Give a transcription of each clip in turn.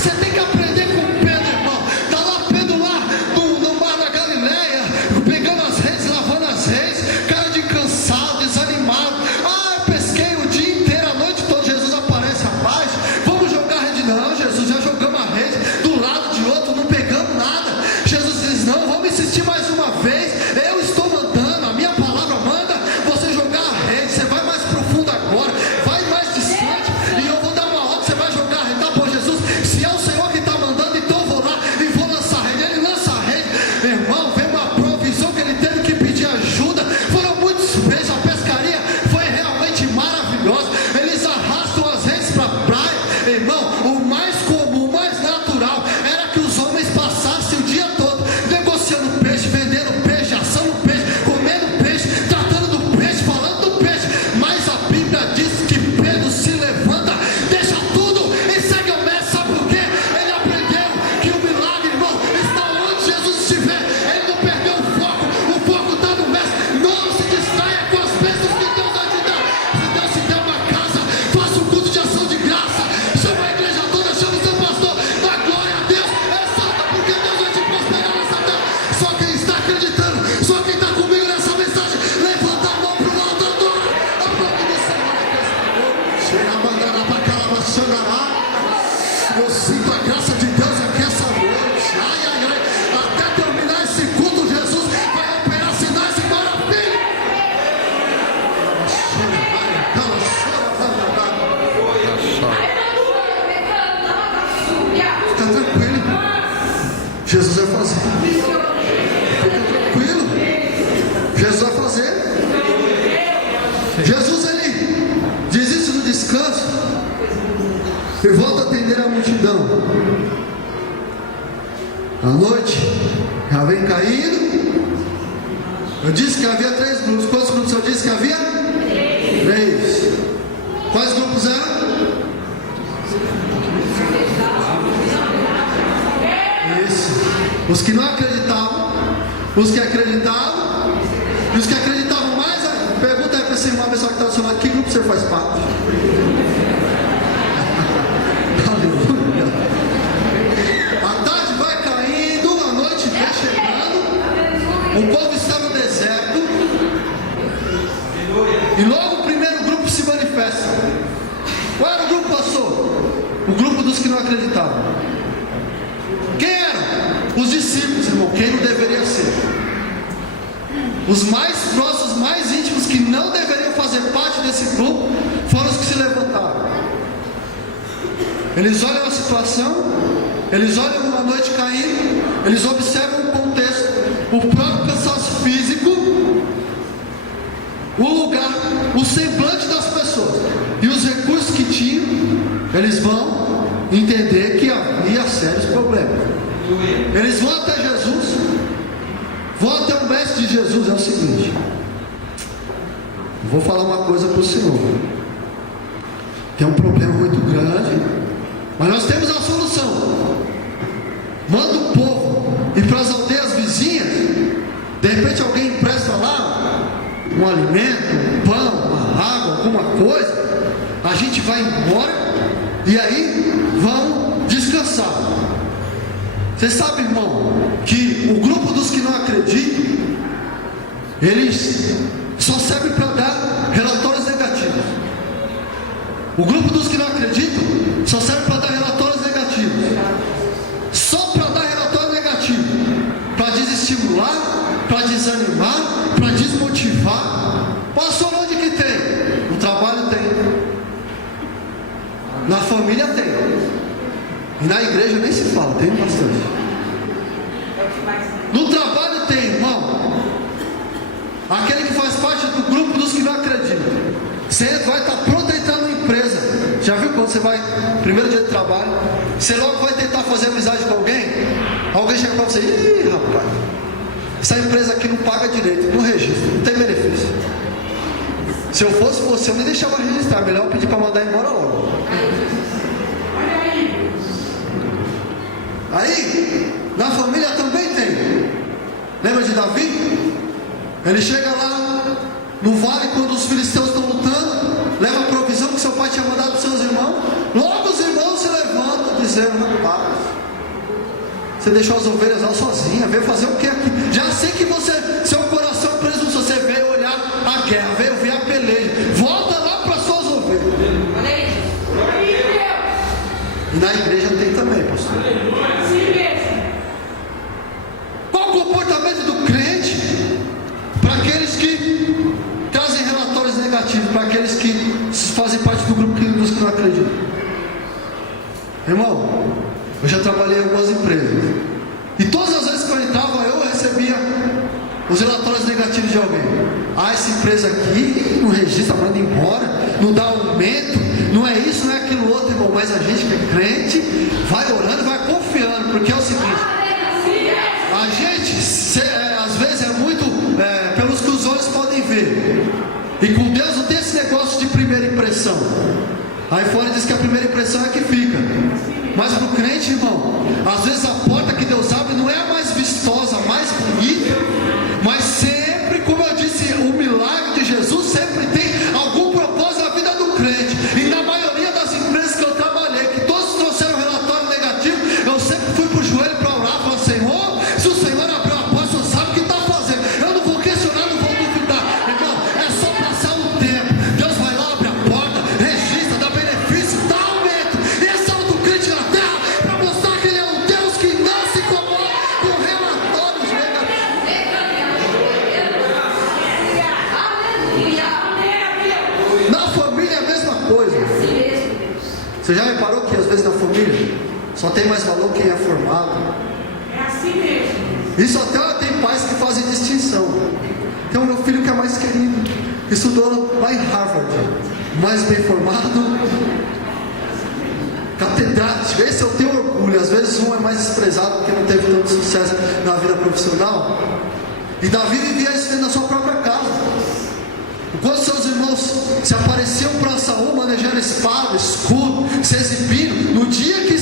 Você tem que aprender com Pedro, irmão. Está lá Pedro lá no mar da Galileia, pegando as redes, lavando as redes, cara de cansado, desanimado. Eu pesquei o dia inteiro, a noite toda. Jesus aparece, rapaz, vamos jogar a rede. Não, Jesus, já jogamos a rede do lado de outro, não pegamos nada. Jesus diz, não, vamos insistir mais uma vez. Eu estou mandando, a minha palavra manda você jogar a rede. Você vai mais profundo agora, vai mais distante, e eu vou dar uma ordem, você vai jogar a rede. Tá bom, Jesus, se é o Senhor que está mandando, então eu vou lá e vou lançar a rede. Ele lança a rede, irmão, vem uma provisão que ele teve que pedir ajuda. Foram muitos peixes, a pescaria foi realmente maravilhosa. Eles arrastam as redes para a praia, irmão. O mais comum, o mais natural era que os homens passassem o dia todo negociando peixe, vendendo peixe, assando peixe, comendo peixe, tratando do peixe, falando do peixe. Mas a Bíblia diz que Pedro se levanta, deixa tudo e segue o mestre. Sabe por quê? Ele aprendeu que o milagre, irmão, está onde Jesus estiver. Ele não perdeu o foco está no mestre. Não se distraia com as bênçãos que Deus vai te dar. Se Deus te der uma casa, faça um culto de ação de graça, chama a igreja toda, chama o seu pastor, dá glória a Deus, exalta, porque Deus vai te prosperar nessa terra. Só quem está acreditando, só quem está comigo nessa mensagem, levanta a mão para o alto, adora a boca do Senhor. Chega a mandar para cá, eu sinto a graça de Deus aqui essa noite. Ai, ai, ai, até terminar esse culto, Jesus vai operar sinais e maravilhas. Fica tranquilo, Jesus vai fazer. Fica tranquilo, Jesus vai fazer. Jesus, ele desiste do descanso e volta a atender a multidão. A noite já vem caindo. Eu disse que havia 3 grupos. Quantos grupos eu disse que havia? 3. Quais grupos eram? Isso. Os que não acreditavam, os que acreditavam, e os que acreditavam mais. Pergunta aí para esse irmão, pessoal que está do seu lado, que grupo você faz parte? Aleluia. A tarde vai caindo, a noite vai chegando, o povo está no deserto, e logo o primeiro grupo se manifesta. Qual era o grupo, pastor? O grupo dos que não acreditavam. Quem eram? Os discípulos, irmão. Quem não deveria ser? Os mais próximos, mais íntimos, que não deveriam fazer parte desse grupo, foram os que se levantaram. Eles olham a situação, eles olham a noite caindo, eles observam o contexto, o próprio cansaço físico, o lugar, o semblante das pessoas e os recursos que tinham. Eles vão entender que havia sérios problemas. Eles vão até Jesus, vão até o mestre de Jesus. É o seguinte, vou falar uma coisa para o Senhor. Tem um problema muito grande, mas nós temos a solução. Manda o povo ir para as aldeias vizinhas. De repente alguém empresta lá um alimento, um pão, uma água, alguma coisa. A gente vai embora e aí vão descansar. Você sabe, irmão, que o grupo dos que não acreditam, eles só servem para dar relatórios negativos. O grupo dos que não acreditam só serve para dar relatórios negativos. Só para dar relatório negativo, para desestimular, para desanimar, para desmotivar. Pastor, onde que tem? No trabalho tem, na família tem, e na igreja nem se fala, tem bastante. No trabalho tem, irmão. Aquele que faz parte do grupo dos que não acreditam, você vai estar pronto a entrar numa empresa. Já viu quando você vai, primeiro dia de trabalho, você logo vai tentar fazer amizade com alguém? Alguém chega para você: ih, rapaz, essa empresa aqui não paga direito, não registra, não tem benefício. Se eu fosse você, eu nem deixava registrar, melhor eu pedir para mandar embora logo. Aí, na família também tem. Lembra de Davi? Ele chega lá no vale quando os filisteus estão lutando, leva a provisão que seu pai tinha mandado para os seus irmãos. Logo os irmãos se levantam, dizem: dizendo: rapaz, você deixou as ovelhas lá sozinha, veio fazer o que aqui? Já sei que seu coração preso, você veio olhar a guerra, veio ver a peleja. Volta lá para suas ovelhas. E na igreja tem também, pastor. Qual o comportamento do crente para aqueles que trazem relatórios negativos, para aqueles que fazem parte do grupo dos que não acreditam? Irmão, eu já trabalhei em algumas empresas, e todas as vezes que eu entrava, eu recebia os relatórios negativos de alguém. Ah, essa empresa aqui não registra, manda embora, não dá aumento, não é isso, não é aquilo outro, irmão. Mas a gente que é crente vai orando, vai confiando, porque é o seguinte: a gente às vezes é muito pelos que os olhos podem ver, e com Deus não tem esse negócio de primeira impressão. Aí fora diz que a primeira impressão é que fica. Mas para o crente, irmão, às vezes a porta que Deus abre não é a mais vistosa, a mais bonita, mas sempre, como eu disse, o milagre de Jesus sempre tem algum propósito na vida do crente. E na maioria das empresas que eu trabalhei, que todos trouxeram relatório negativo, eu sempre fui para o joelho para orar, falar: Senhor, se o Senhor abriu a porta, o Senhor sabe o que está fazendo. Eu não vou questionar, não vou duvidar. Irmão, é só passar o tempo. Deus vai lá, abre a porta, registra, dá benefício, dá aumento. Esse é o do crente na terra, para mostrar que ele é um Deus que não se incomoda com relatórios negativos. Na família é a mesma coisa. Você já reparou que às vezes na família só tem mais valor quem é formado? É assim mesmo. Isso até tem pais que fazem distinção. Tem o meu filho que é mais querido, estudou lá em Harvard, mais bem formado, catedrático. Esse eu tenho orgulho. Às vezes um é mais desprezado porque não teve tanto sucesso na vida profissional. E Davi vivia isso dentro da sua própria casa. Enquanto seus irmãos se apareciam para Saul manejando espada, escudo, se exibindo, no dia que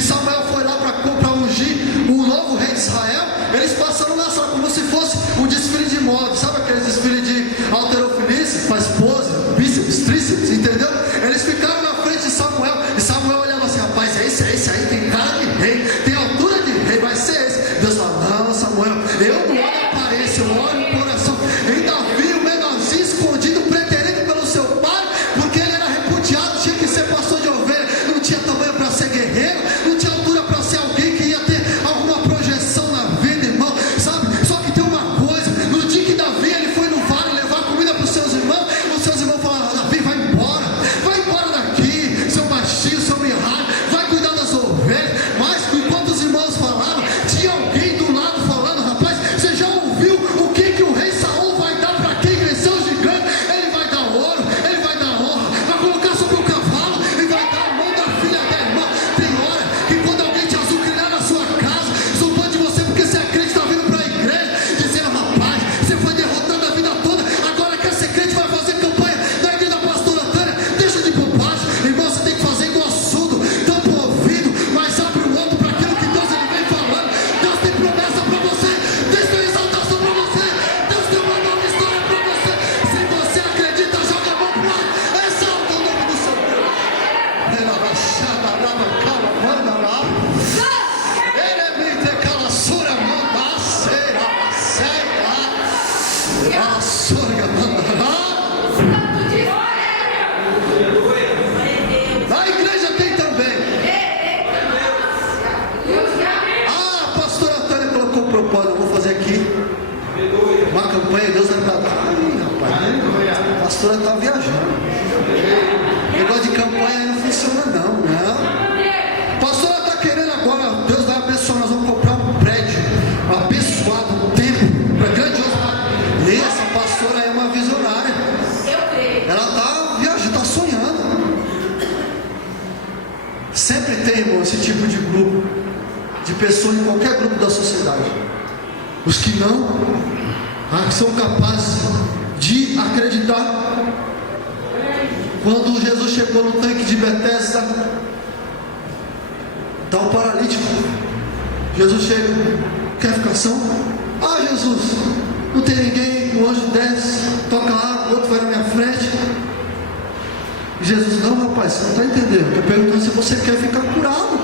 Samuel foi lá para ungir o novo rei de Israel, eles passaram na sala como se fosse um desfile de moda. Sabe aquele desfile de halterofilia, faz pose, bíceps, tríceps, entendeu? Eles ficaram na frente de Samuel, e Samuel olhava assim: rapaz, é esse aí, tem cara de rei, tem altura de rei, vai ser esse. Deus fala: não, Samuel, eu não olho a aparência, eu olho o coração. E Davi, o menorzinho, escondido, preterido pelo seu pai, porque ele era repudiado, tinha que ser pastor de ovelha, não tinha tamanho para ser guerreiro, não tinha altura para ser alguém que ia ter alguma projeção na vida, irmão, sabe? Só que tem uma coisa: no dia que Davi ele foi no vale levar comida para os seus irmãos falaram: Davi, vai embora daqui, seu baixinho, seu mirrado, vai cuidar das ovelhas. Mas enquanto os irmãos falavam, tinha alguém do lado falando: rapaz, você já ouviu o que o rei Saul vai dar para quem venceu o gigante? Ele vai dar ouro, ele vai dar honra, vai colocar sobre o cavalo e vai dar a mão da filha dele. Irmão, tem hora que quando alguém te azucrinar na sua casa, zombando de você porque você é crente, está vindo para a igreja, dizendo: rapaz, você foi derrotando a vida toda, agora quer ser crente, vai fazer campanha na igreja da pastora Tânia. Deixa de bobagem, irmão, você tem que fazer igual surdo, tampa o ouvido, mas abre o outro para aquilo que Deus ele vem falando. Deus tem promessa para você, Deus tem exaltação para você, Deus tem uma nova história para você. Se você acredita, joga a mão para o ar, exalta o nome do seu Deus. Na igreja tem também. Ah, a pastora Tânia colocou o propósito: eu vou fazer aqui uma campanha, Deus vai dar. Ai, rapaz, a pastora está viajando. Negócio de campanha aí não funciona não. A pastora está querendo agora, Deus vai abençoar, nós vamos comprar um prédio abençoado, um templo grandioso. E essa pastora é uma visionária. Ela está viajando, está sonhando. Sempre tem, irmão, esse tipo de grupo, de pessoas em qualquer grupo da sociedade. Os que não são capazes de acreditar. Quando Jesus chegou no tanque de Betesda, está um paralítico. Jesus chega: quer ficar são? Ah, Jesus, não tem ninguém. O anjo desce, toca lá, o outro vai na minha frente. Jesus, não, rapaz, você não está entendendo. Eu estou perguntando se você quer ficar curado.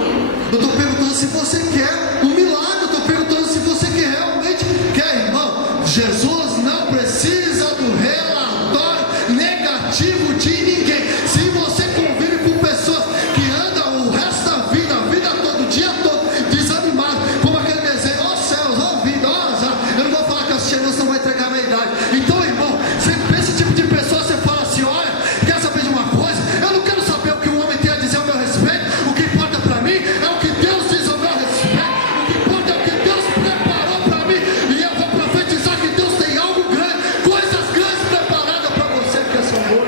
Eu estou perguntando se você quer um milagre. Eu estou perguntando se você realmente quer, irmão. Jesus não precisa do relatório negativo de ninguém. Se você convive com pessoas que andam o resto da vida, a vida toda, o dia todo, desanimado, como aquele desenho, ó céus, ó vida, ó azar. Eu não vou falar que eu assisti, você não vai entregar a minha idade. Então, irmão, você pensa esse tipo de pessoa, você fala assim, olha, quer saber de uma coisa? Eu não quero saber o que o homem tem a dizer ao meu respeito. O que importa para mim é o que Deus diz ao meu respeito. O que importa é o que Deus preparou para mim. E eu vou profetizar que Deus tem algo grande, coisas grandes preparadas para você que é seu amor.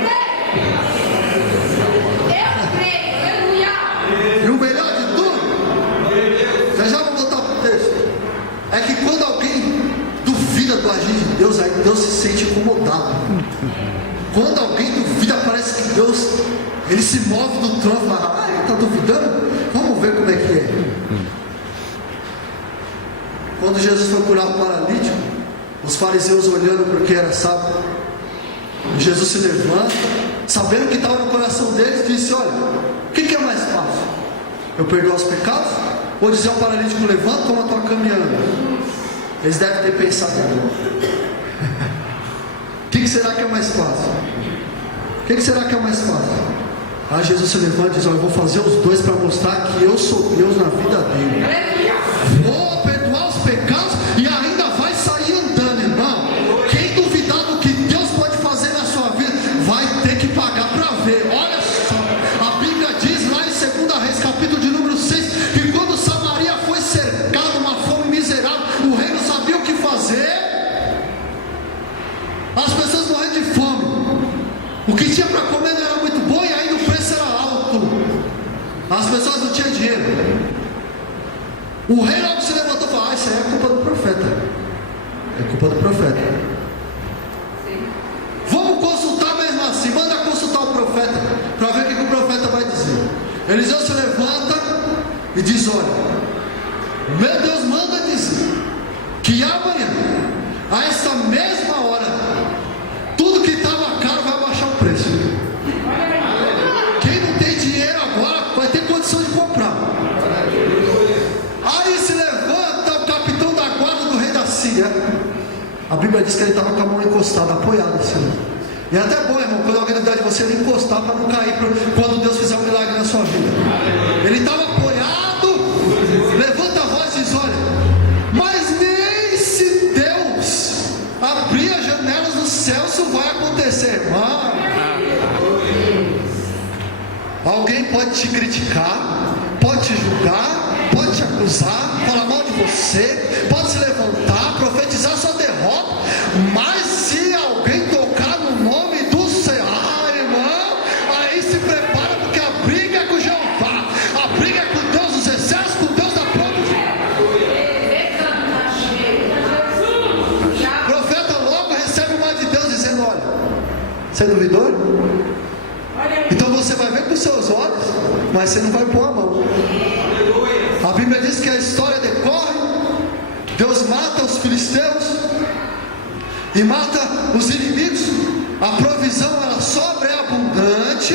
Eu creio, aleluia. E o melhor de tudo, já vou voltar para o texto, é que quando alguém duvida do agir de Deus, aí Deus se sente incomodado. Quando alguém duvida, parece que Deus, ele se move do trono e fala, ele está duvidando? Vamos ver como é que é. Quando Jesus foi curar o paralítico, os fariseus olhando porque era sábado, Jesus se levanta, sabendo o que estava no coração deles, disse, olha, o que é mais fácil? Eu perdoar os pecados? Ou dizer ao paralítico, levanta, toma a tua cama e anda? Eles devem ter pensado, o que será que é mais fácil? O que será que é mais fácil? Aí Jesus se levanta e diz, olha, eu vou fazer os dois para mostrar que eu sou Deus na vida dele. Vou perdoar os pecados e ainda vai sair andando, irmão. Quem duvidar do que Deus pode fazer na sua vida, vai ter que pagar para ver. Olha só, a Bíblia diz lá em 2 Reis, capítulo de número 6, que quando Samaria foi cercada, uma fome miserável, o rei não sabia o que fazer. As pessoas morrendo de fome. O que tinha para comer não era muito bom e ainda o preço era alto. As pessoas não tinham dinheiro. O rei logo se levantou e falou, isso aí é culpa do profeta. É culpa do profeta. Vamos consultar mesmo assim. Manda consultar o profeta para ver o que o profeta vai dizer. Eliseu se levanta e diz, olha, meu Deus manda dizer que amanhã, a esta mesma hora, tudo que estava caro vai baixar o preço. Quem não tem dinheiro agora vai ter condição de comprar. Aí se levanta o capitão da guarda do rei da Síria. A Bíblia diz que ele estava com a mão encostada, apoiada assim. E é até bom, irmão, quando alguém duvidar de você, ele encostar para não cair quando Deus fizer um milagre na sua vida. Ele estava apoiado, levanta a voz e diz, olha, mas nem se Deus abrir as janelas do céu, isso vai acontecer, irmão. Alguém pode te criticar, pode te julgar, pode te acusar, falar mal de você, pode se levantar, profetizar sua derrota, mas se alguém tocar no nome do Senhor, irmão, aí se prepara, porque a briga é com Jeová, a briga é com Deus dos exércitos, com Deus da provisão. O profeta logo recebe uma de Deus dizendo, olha, você duvidou? Então você vai ver com os seus olhos, mas você não vai pôr a mão. A Bíblia diz que a história decorre, Deus mata os filisteus e mata os inimigos, a provisão ela sobra, é abundante.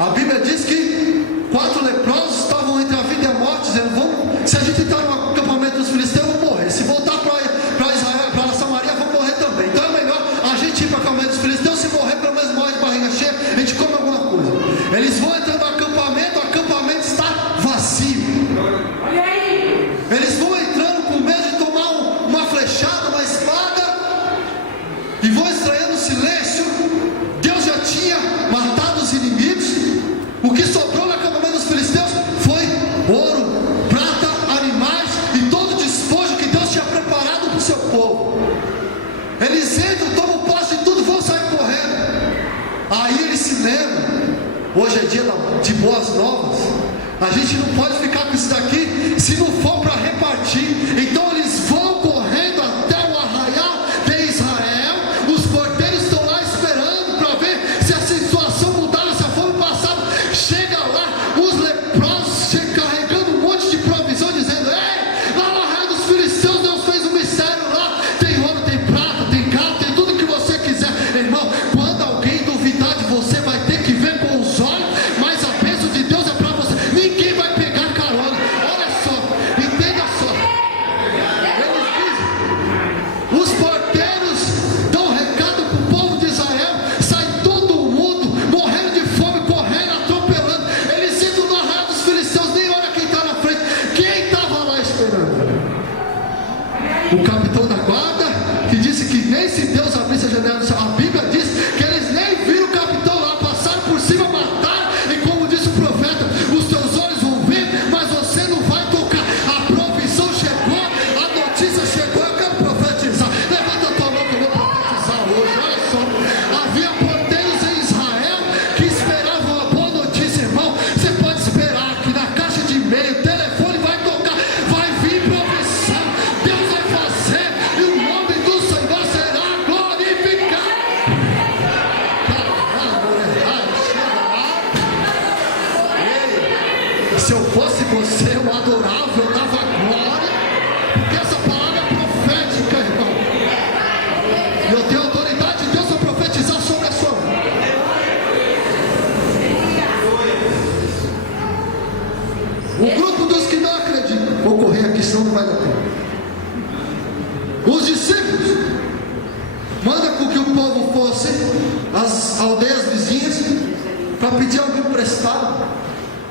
A Bíblia diz que 4 leprosos estavam entre a vida e a morte, dizendo, se a gente entrar no acampamento dos filisteus, vamos morrer. Se voltar para Israel, para Samaria, vamos morrer também. Então é melhor a gente ir para o acampamento dos filisteus, se morrer, pelo menos morre de barriga cheia, a gente come alguma coisa. Eles vão entrar no acampamento, o acampamento está vazio. Eles vão entrando com medo de tomar uma flechada, uma espada, e vão estranhando o silêncio. Deus já tinha matado os inimigos. O que sobrou no acampamento dos filisteus foi ouro, prata, animais e todo o despojo que Deus tinha preparado para o seu povo. Eles entram, tomam posse de tudo, vão sair correndo. Aí eles se lembram, hoje é dia de boas novas, a gente não pode ficar com isso daqui se não for para repartir. Então eles vão correndo até o arraial de Israel. Os porteiros estão lá esperando para ver se a situação mudar, se a fome passada. Chega lá, os leprosos carregando um monte de provisão, dizendo, ei, lá no arraial dos filisteus Deus fez um mistério lá, tem ouro, tem prata, tem carne, tem tudo que você quiser. Irmão, quando alguém duvidar de você, vai Se eu fosse você, eu adorava, eu dava glória, porque essa palavra é profética, irmão. E eu tenho autoridade de Deus a profetizar sobre a sua vida. O grupo dos que não acreditam, vou correr aqui, senão não vai dar tempo. Os discípulos mandam com que o povo fosse às aldeias vizinhas para pedir algo emprestado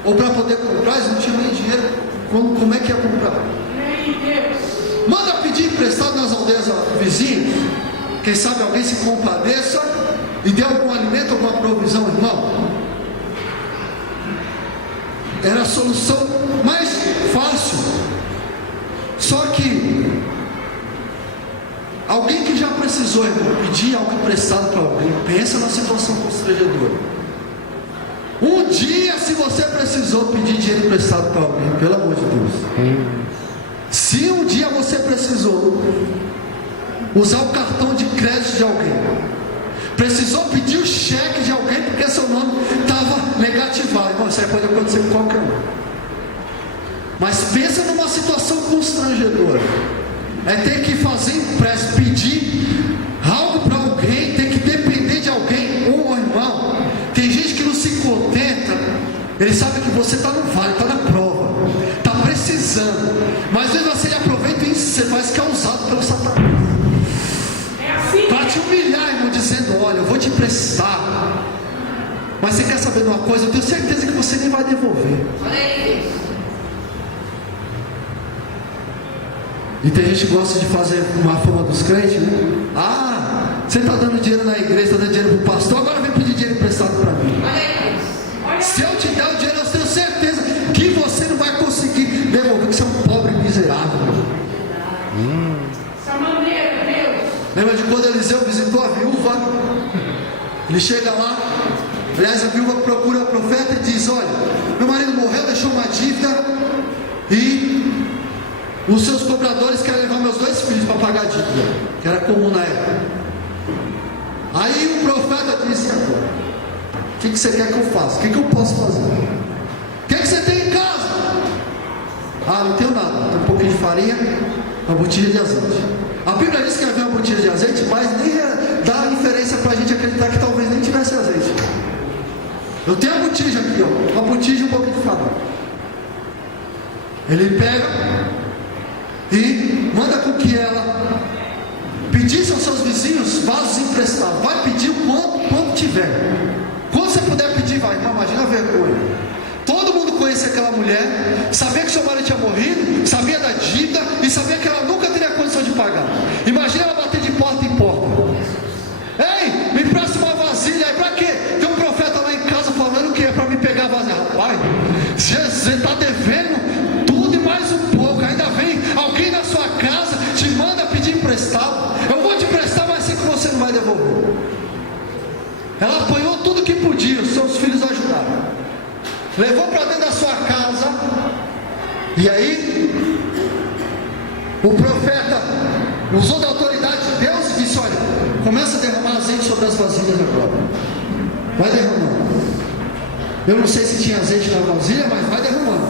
ou para poder comprar. Eles não tinham nem dinheiro. Como é que ia comprar? Manda pedir emprestado nas aldeias vizinhas. Quem sabe alguém se compadeça e dê algum alimento, alguma provisão, irmão. Era a solução mais fácil. Só que alguém que já precisou, irmão, pedir algo emprestado para alguém, pensa na situação constrangedora. Um dia, se você precisou pedir dinheiro emprestado para alguém, pelo amor de Deus, se um dia você precisou usar o cartão de crédito de alguém, precisou pedir o cheque de alguém porque seu nome estava negativado, irmão, isso aí pode acontecer com qualquer um. Mas pensa numa situação constrangedora. É ter que fazer empréstimo, pedir algo para alguém, ter que depender de alguém. Irmão, tem gente que não se contenta. Ele sabe que você está no vale, está na prova, está precisando, mas mesmo assim ele aproveita e você faz que é usado pelo Satanás para te humilhar, irmão, dizendo: olha, eu vou te emprestar, mas você quer saber de uma coisa? Eu tenho certeza que você nem vai devolver. E tem gente que gosta de fazer uma fama dos crentes, né? Ah, você está dando dinheiro na igreja, está dando dinheiro para o pastor, agora vem pedir dinheiro emprestado para mim. Se eu te der o dinheiro, eu tenho certeza que você não vai conseguir devolver, que você é um pobre miserável. Essa maneira, Deus. Lembra de quando Eliseu visitou a viúva? Ele chega lá, aliás, a viúva procura o profeta e diz: olha, meu marido morreu, deixou uma dívida e os seus cobradores querem levar meus 2 filhos para pagar a dívida, que era comum na época. Aí o profeta disse: agora, o que você quer que eu faça? O que eu posso fazer? O que você tem em casa? Ah, não tenho nada, tem um pouquinho de farinha, uma botija de azeite. A Bíblia diz que havia uma botija de azeite, mas nem dá inferência para a gente acreditar que talvez nem tivesse azeite. Eu tenho a botija aqui, ó, uma botija e um pouquinho de farinha. Ele pega e manda com que ela pedisse aos seus vizinhos vasos emprestados. Vai pedir o quanto tiver. Quando você puder pedir, vai. Não, imagina a vergonha. Todo mundo conhecia aquela mulher, sabia que seu marido tinha morrido, sabia da dívida e sabia que ela nunca teria condição de pagar. Imagina ela bater de porta em porta: ei, me empresta uma vasilha aí. Pra quê? Tem um profeta lá em casa falando que é para me pegar a vasilha. Rapaz, você está devendo tudo e mais um pouco. Ainda vem alguém na sua casa, te manda pedir emprestado. Eu vou te emprestar, mas sei que você não vai devolver. Ela apanhou tudo que podia, os seus filhos ajudaram, levou para dentro da sua casa. E aí o profeta usou da autoridade de Deus e disse: olha, começa a derramar azeite sobre as vasilhas agora. Vai derramando. Eu não sei se tinha azeite na vasilha, mas vai derramando.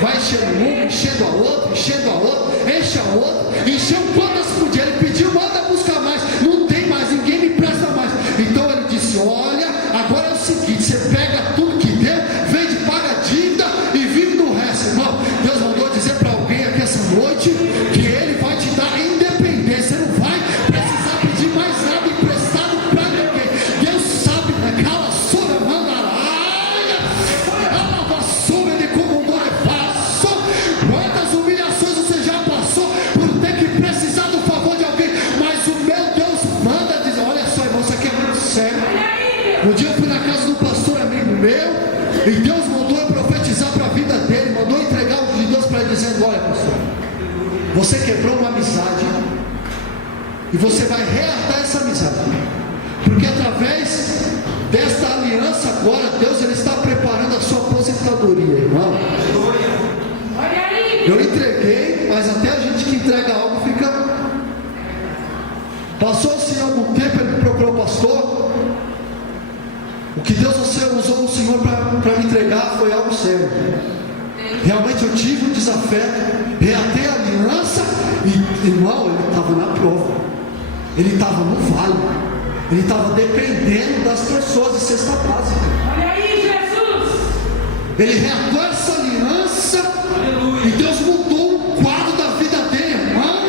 Vai enchendo um, enchendo a outra, enchendo a outra, enche a outra, encheu quantas podia. Ele pediu: manda buscar mais. Não tem mais, ninguém me presta mais. Então ele disse: olha, agora é o seguinte, você pega tudo que deu, vende, paga a dívida e vive do resto. Irmão, Deus mandou dizer para alguém aqui essa noite que Ele vai te dar independência. Você não vai precisar pedir mais nada emprestado para ninguém. Deus sabe, naquela sua mandaraia, ela passou, ele comandou e passou. Quantas humilhações você já passou por ter que precisar do favor de alguém? Mas o meu Deus manda dizer: olha só, irmão, isso aqui é muito sério. Um dia eu fui na casa do pastor amigo meu e Deus mandou eu profetizar para a vida dele, mandou entregar o de Deus para ele, dizendo: olha, pastor, você quebrou uma amizade e você vai reatar essa amizade, porque através desta aliança agora Deus ele está preparando a sua aposentadoria, irmão. Eu entreguei, mas até a gente que entrega algo fica. Passou-se algum tempo, ele me procurou: pastor, O que Deus usou o Senhor para me entregar foi algo sério. Realmente eu tive um desafeto, reatei a aliança, e irmão, ele estava na prova, ele estava no vale, ele estava dependendo das pessoas de cesta básica. Olha aí, Jesus! Ele reatou essa aliança. Aleluia. E Deus mudou o quadro da vida dele, irmão,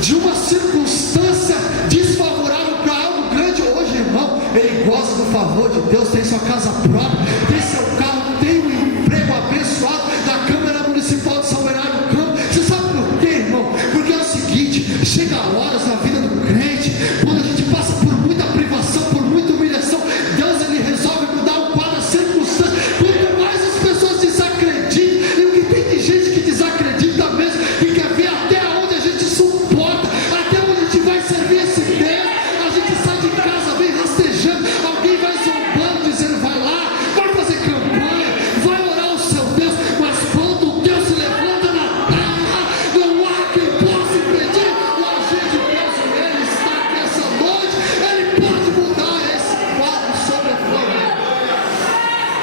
de uma circunstância desfavorável para algo grande. Hoje, irmão, ele goza do favor de Deus, tem sua casa própria, tem seu carro, tem um emprego abençoado da Câmara Municipal de São Bernardo do Campo. Você sabe por quê, irmão? Porque é o seguinte: chega horas na vida do crente, quando a gente passa por muita privação, por muita humilhação, Deus ele resolve mudar o quadro, a circunstância. Quanto mais as pessoas desacreditam, e o que tem de gente que desacredita mesmo, e quer ver até onde a gente suporta, até onde a gente vai servir esse Deus. A gente sai de casa, vem rastejando, alguém vai zombando, dizendo: vai lá, vai fazer campanha, vai orar ao seu Deus. Mas quando Deus se levanta na terra, não há quem possa impedir o agir de Deus. Ele está aqui essa noite, ele pode mudar esse quadro sobre a tua vida.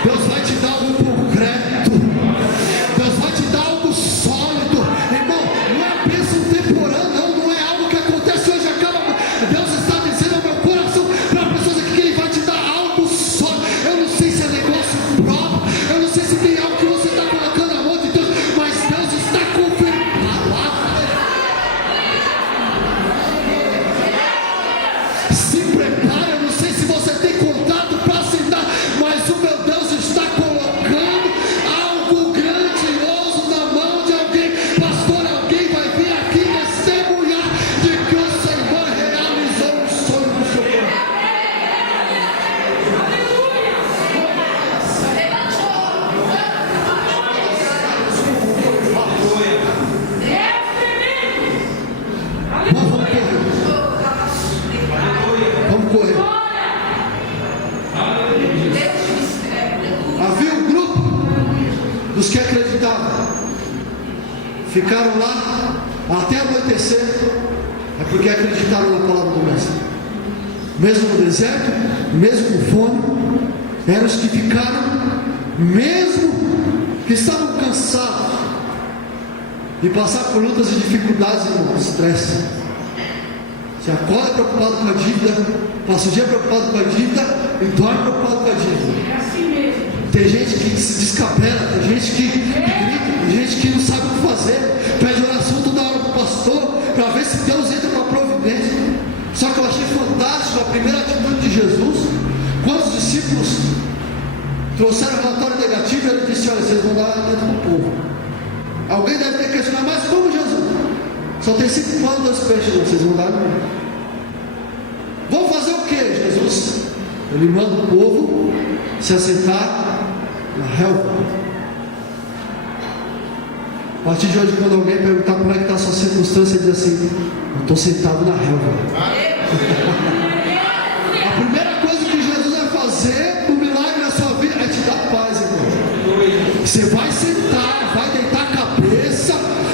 Deus vai te dar algo concreto, Deus vai te dar algo sólido, irmão. Não é bênção temporária, não é algo que acontece hoje e acaba. Deus está dizendo ao meu coração, para pessoas aqui, que ele vai te dar algo sólido. Eu não sei se é negócio próprio, eu não sei se tem algo que você está colocando na mão de Deus, mas Deus está confirmando. Se prepare, eu não sei se você tem contato para aceitar, mas o meu Deus está colocando algo grandioso na mão de alguém. Pastor, alguém vai vir aqui testemunhar de que o Senhor realizou um sonho do seu coração. Vamos correr. Havia um grupo dos que acreditavam, ficaram lá até anoitecer, é porque acreditaram na palavra do Mestre. Mesmo no deserto, mesmo com fome, eram os que ficaram, mesmo que estavam cansados de passar por lutas e dificuldades, irmão, estresse. Você acorda preocupado com a dívida, passa o dia preocupado com a dívida e dorme preocupado com a dívida. É assim mesmo. Tem gente que se descabela, tem gente que grita, tem gente que não sabe o que fazer, pede oração toda hora para o pastor, para ver se Deus entra com a providência. Só que eu achei fantástico a primeira atitude de Jesus, quando os discípulos trouxeram um relatório negativo, ele disse: olha, vocês vão dar alimento para o povo. Alguém deve ter questionado: mas como, Jesus? Só tem 5 pães e 2 peixes, vocês vão dar alimento. Vão fazer o que, Jesus? Ele manda o povo se assentar na relva. A partir de hoje, quando alguém perguntar como é que está a sua circunstância, diz assim: eu estou sentado na relva. A primeira coisa que Jesus vai fazer, um milagre na sua vida, é te dar paz, irmão. Você vai sentar, vai deitar a cabeça,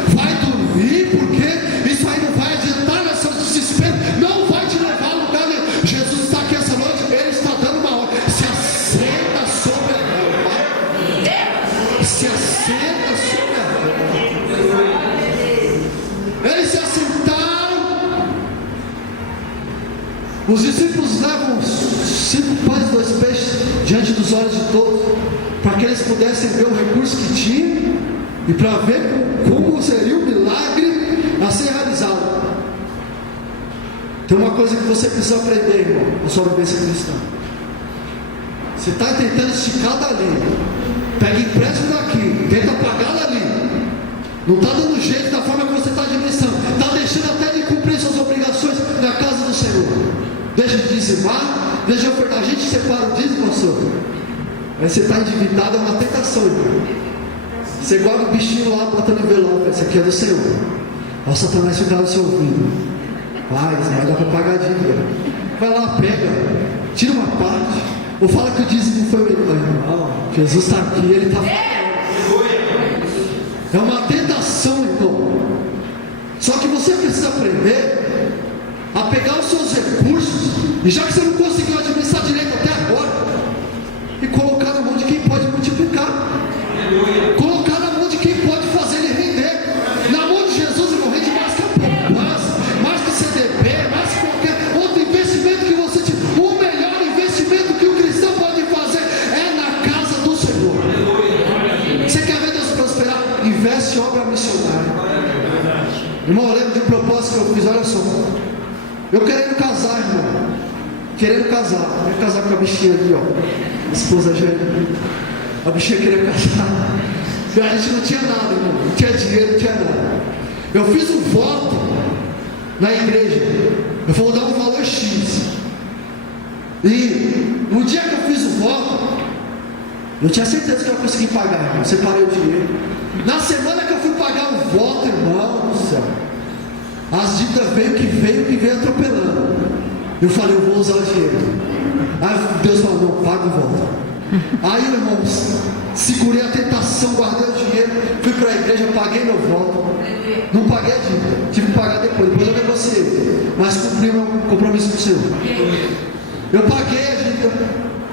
vai dormir, porque isso aí não vai adiantar nessa desespero, não vai te levar a lugar nenhum. Jesus está aqui essa noite, ele está dando uma ordem: se assenta sobre a relva. Se assenta sobre a relva. Eles se assentaram. Os discípulos levam 5 pães e 2 peixes diante dos olhos de todos, para que eles pudessem ver o recurso que tinham e para ver como seria o milagre a ser realizado. Tem uma coisa que você precisa aprender, irmão, na sua vivência cristã. Você está tentando esticar dali, pega empréstimo daqui, tenta pagar dali, não está dando jeito da forma que você está administrando, está deixando até de cumprir suas obrigações na casa do Senhor. Deixa de dizimar, deixa de ofertar. A gente separa o dízimo, pastor. Aí você está endividado, é uma tentação, irmão. Você guarda o bichinho lá, botando envelope: esse aqui é do Senhor. Ó, Satanás fica no seu ouvido: vai dar para pagar a dívida. Vai lá, pega, tira uma parte, ou fala que o dízimo foi meu. Irmão, Jesus está aqui, ele está falando. É uma tentação, irmão. Só que você precisa aprender a pegar os seus recursos, e já que você não conseguiu administrar direito até agora, de obra missionária. Irmão, eu lembro de um propósito que eu fiz, olha só. Eu querendo casar, irmão. Querendo casar. Eu ia casar com a bichinha ali, ó. A esposa já. A bichinha queria casar. E a gente não tinha nada, irmão. Não tinha dinheiro, não tinha nada. Eu fiz um voto na igreja. Eu vou dar um valor X. E no dia que eu fiz o voto, eu tinha certeza que eu ia conseguir pagar, irmão. Separei o dinheiro. Na semana que eu fui pagar o voto, irmão do céu, as dívidas veio que veio atropelando. Eu falei, eu vou usar o dinheiro. Aí Deus falou, não, paga o voto. Aí, irmãos, segurei a tentação, guardei o dinheiro, fui para a igreja, paguei meu voto. Não paguei a dívida, tive que pagar depois eu negociei, mas cumpri meu compromisso com o Senhor. Eu paguei a dívida,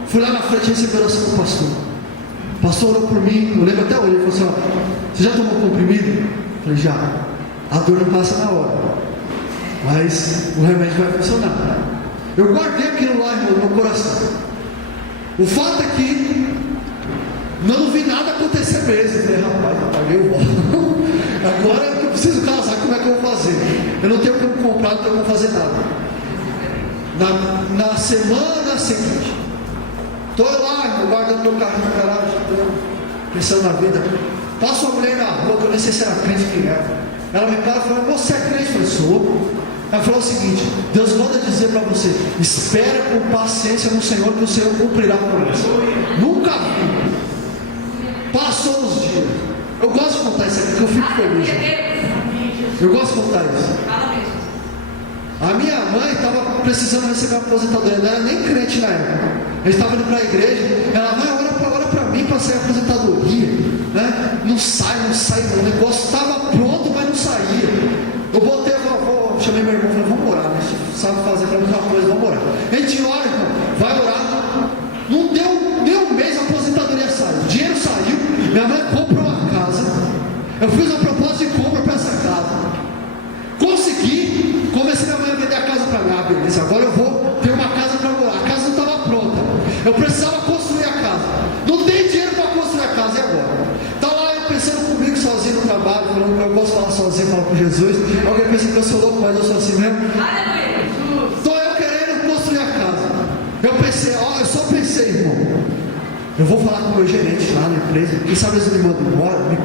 fui lá na frente e recebi a oração do pastor. O pastor orou por mim, eu lembro até hoje, ele falou assim, ó, você já tomou comprimido? Eu falei, já. A dor não passa na hora, mas o remédio vai funcionar. Eu guardei aquilo lá, irmão, no meu coração. O fato é que não vi nada acontecer mesmo. Eu falei, rapaz, eu paguei o voto. Agora eu preciso casar, como é que eu vou fazer? Eu não tenho como comprar, não tenho como fazer nada. Na semana seguinte, estou lá, irmão, guardando meu carro na garagem, pensando na vida. Passa uma mulher na rua, que eu nem sei se era crente que era. Ela me para e fala, você é crente? Eu falei, sou. Ela falou o seguinte, Deus manda dizer para você, espera com paciência no Senhor, que o Senhor cumprirá a promessa. Nunca vi. Passou os dias. Eu gosto de contar isso aqui, porque eu fico feliz. Eu gosto de contar isso. A minha mãe estava precisando receber uma aposentadoria, não era nem crente na época. A gente estava indo para a igreja, ela, mãe, ora para mim para sair a aposentadoria, né? Não sai, o negócio estava pronto, mas não saía. Eu botei a vovó, chamei meu irmão e falei, vamos orar, né? Sabe fazer alguma coisa, vamos orar. A gente ora, irmão, vai orar. Não deu um mês, a aposentadoria saiu, o dinheiro saiu, minha mãe comprou uma casa. Eu fiz uma proposta de compra para essa casa. Consegui, comecei minha mãe a vender a casa para mim. Ah, beleza, agora eu vou ter uma casa para morar. A casa não estava pronta. Eu precisava construir a casa. Não tem dinheiro para construir a casa, e agora? Está lá eu pensando comigo sozinho no trabalho, falando que eu posso falar sozinho, falar com Jesus. Alguém pensa que eu sou louco, mas eu sou assim mesmo. Estou eu querendo construir a casa. Eu pensei, eu só pensei, irmão. Eu vou falar com o meu gerente lá na empresa. Quem sabe eles me mandam embora, me